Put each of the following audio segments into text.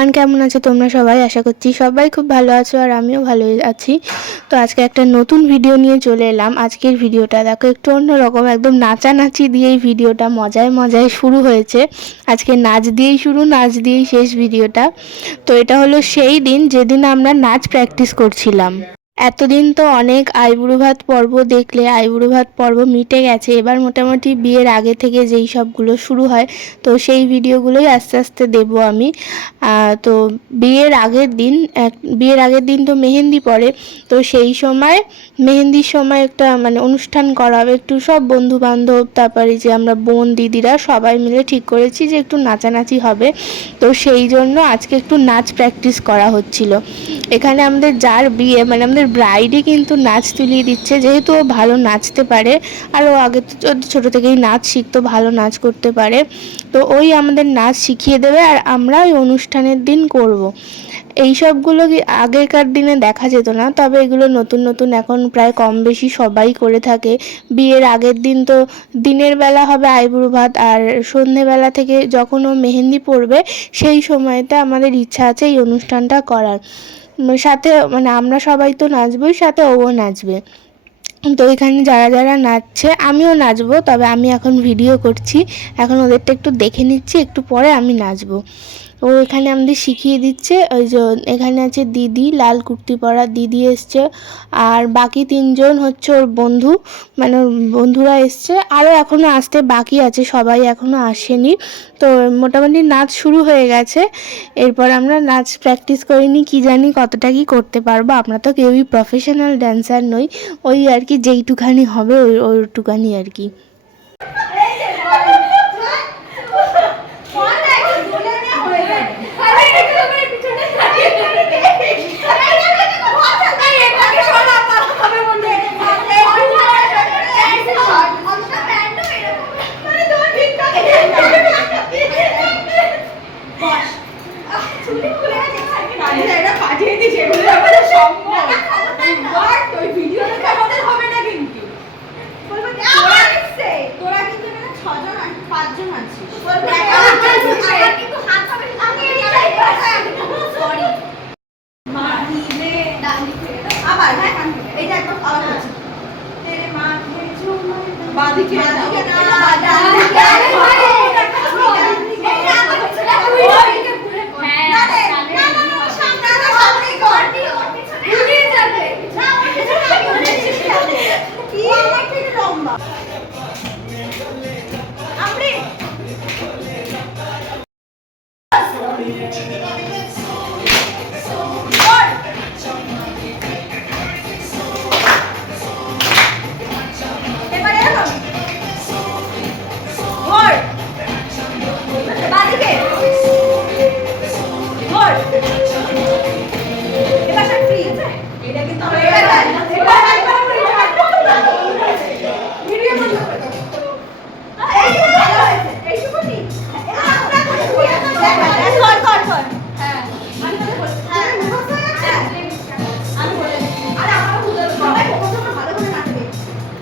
Everyone কেমন আছো তোমরা সবাই? আশা করছি সবাই খুব ভালো আছো আর আমিও ভালো আছি। তো আজকে একটা নতুন ভিডিও নিয়ে চলে এলাম। আজকের ভিডিওটা দেখো, একটু অন্যরকম, একদম নাচানাচি দিয়েই ভিডিওটা মজায় মজায় শুরু হয়েছে। আজকে নাচ দিয়েই শুরু, নাচ দিয়েই শেষ ভিডিওটা তো এটা হলো সেই দিন যেদিন আমরা নাচ প্র্যাকটিস করছিলাম। এতদিন তো অনেক আইবুড়ো ভাত পর্ব দেখলে আইবুড়ো ভাত পর্ব মিটে গেছে। এবার মোটামুটি বিয়ের আগে থেকে যেই সবগুলো শুরু হয়, তো সেই ভিডিওগুলোই আস্তে আস্তে দেবো আমি। তো বিয়ের আগের দিন বিয়ের আগের দিন তো মেহেন্দি পড়ে, তো সেই সময় মেহেন্দির সময় একটা মানে অনুষ্ঠান করা হবে। একটু সব বন্ধু বান্ধব তারপরে যে আমরা বোন, দিদিরা সবাই মিলে ঠিক করেছি যে একটু নাচানাচি হবে। তো সেই জন্য আজকে একটু নাচ প্র্যাকটিস করা হচ্ছিল। এখানে আমাদের যার বিয়ে মানে আমাদের ব্রাইডই কিন্তু নাচ তুলিয়ে দিচ্ছে। যেহেতু ও ভালো নাচতে পারে, আর ও আগে ছোট- থেকেই নাচ শিখতো, ভালো নাচ করতে পারে। তো ওই আমাদের নাচ শিখিয়ে দেবে আর আমরা ওই অনুষ্ঠানের দিন করব। এই সবগুলো আগেকার দিনে দেখা যেত না, তবে এগুলো নতুন নতুন এখন প্রায় কম বেশি সবাই করে থাকে। বিয়ের আগের দিন তো দিনের বেলা হবে আইবুড়ো ভাত, আর সন্ধেবেলা থেকে যখন ও মেহেন্দি পড়বে সেই সময়তে আমাদের ইচ্ছা আছে এই অনুষ্ঠানটা করার। সাথে মানে আমরা সবাই তো নাচবই সাথে ও নাচবে। তো এখানে যারা যারা নাচছে, আমিও নাচবো, তবে আমি এখন ভিডিও করছি। এখন ওদেরটা একটু দেখে নিচ্ছি, একটু পরে আমি নাচবো। ও এখানে আমাদের শিখিয়ে দিচ্ছে, ওই যে এখানে আছে দিদি, লাল কুর্তি পরা দিদি এসছে। আর বাকি তিনজন হচ্ছে ওর বন্ধু মানে বন্ধুরা এসছে। আরও এখনও আসতে বাকি আছে, সবাই এখনও আসেনি। তো মোটামুটি নাচ শুরু হয়ে গেছে। এরপর আমরা নাচ প্র্যাকটিস করিনি, কি জানি কতটা কি করতে পারব। আমরা তো কেউই প্রফেশনাল ড্যান্সার নই, ওই আর কি যেইটুখানি হবে, ওই ওইটুখানি আর কি।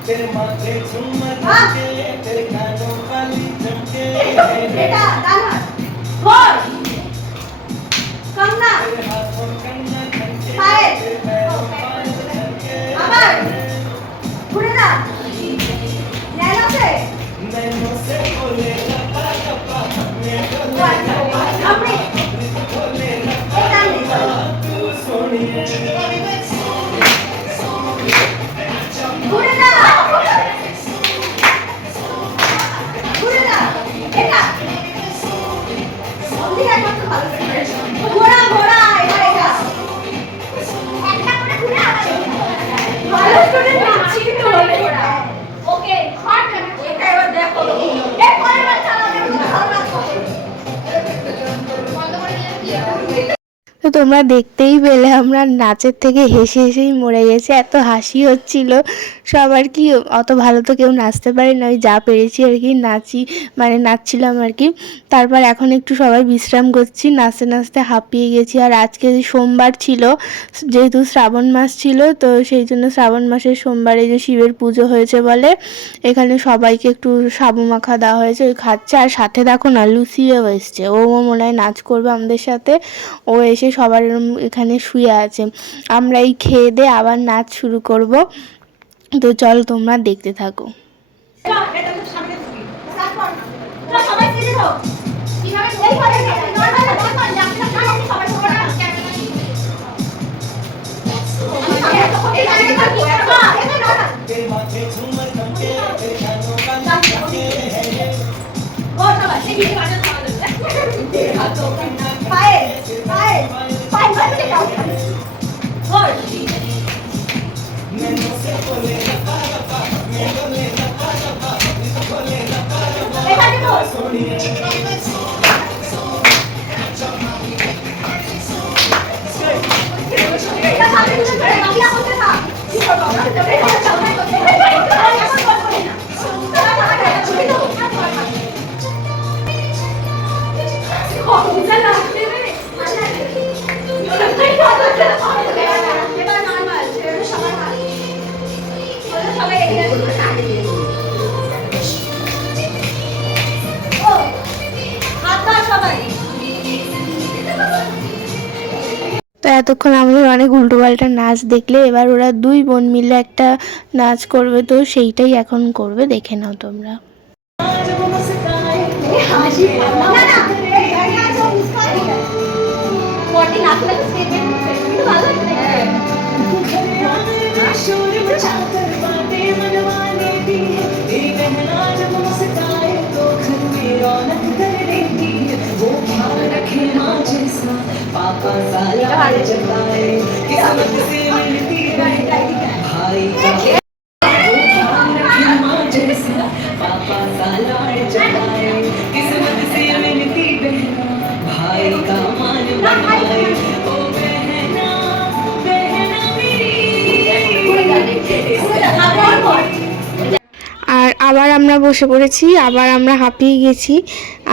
तेरे माथे झूमर हाँ। के तेरे তোমরা দেখতেই পেলে, আমরা নাচের থেকে হেসে হেসেই মরে গেছি। এত হাসি হচ্ছিল। সব আর কি অত ভালো তো কেউ নাচতে পারে না, ওই যা পেরেছি আর কি, নাচি মানে নাচছিলাম আর কি। তারপর এখন একটু সবাই বিশ্রাম করছি, নাচতে নাচতে হাঁপিয়ে গেছি। আর আজকে সোমবার ছিল, যেহেতু শ্রাবণ মাস ছিল, তো সেই জন্য শ্রাবণ মাসের সোমবারে যে শিবের পুজো হয়েছে বলে, এখানে সবাইকে একটু সাবু মাখা দেওয়া হয়েছে, ওই খাচ্ছে। আর সাথে দেখো না লুসিও এসছে। ও মনে হয় নাচ করবে আমাদের সাথে। ও এসে সবার এরম এখানে শুয়ে আছে। আমরা এই খেয়ে দিয়ে আবার নাচ শুরু করব। তো চল তোমরা দেখতে থাকো। এটা ওর এতক্ষণ আমাদের অনেক উল্টো পাল্টা নাচ দেখলে, এবার ওরা দুই বোন মিলে একটা নাচ করবে, তো সেইটাই এখন করবে, দেখে নাও তোমরা। किस्मत से আমরা বসে পড়েছি, আবার আমরা হাঁপিয়ে গেছি।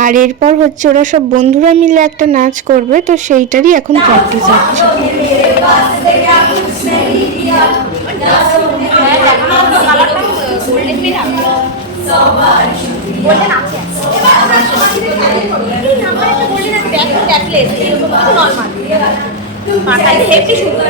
আর এরপর হচ্ছে ওরা সব বন্ধুরা মিলে একটা নাচ করবে, তো সেইটারই এখন প্র্যাকটিস হচ্ছে। মাথায় হেভি সুন্দর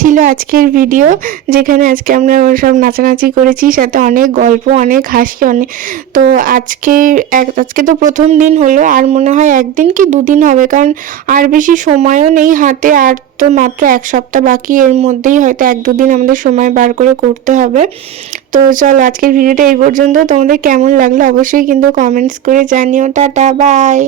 ছিল আজকের ভিডিও যেখানে আজকে আমরা সব নাচানাচি করেছি, সাথে অনেক গল্প, অনেক হাসি, অনেক, তো আজকে এক, আজকে তো প্রথম দিন হলো, আর মনে হয় একদিন কি দুদিন হবে, কারণ আর বেশি সময়ও নেই হাতে, আর তো মাত্র এক সপ্তাহ বাকি, এর মধ্যেই হয়তো এক, দুদিন আমাদের সময় বার করে করতে হবে। তো চলো আজকের ভিডিওটা এই পর্যন্ত, তোমাদের কেমন লাগল অবশ্যই কিন্তু কমেন্টস করে জানিও, টাটা বাই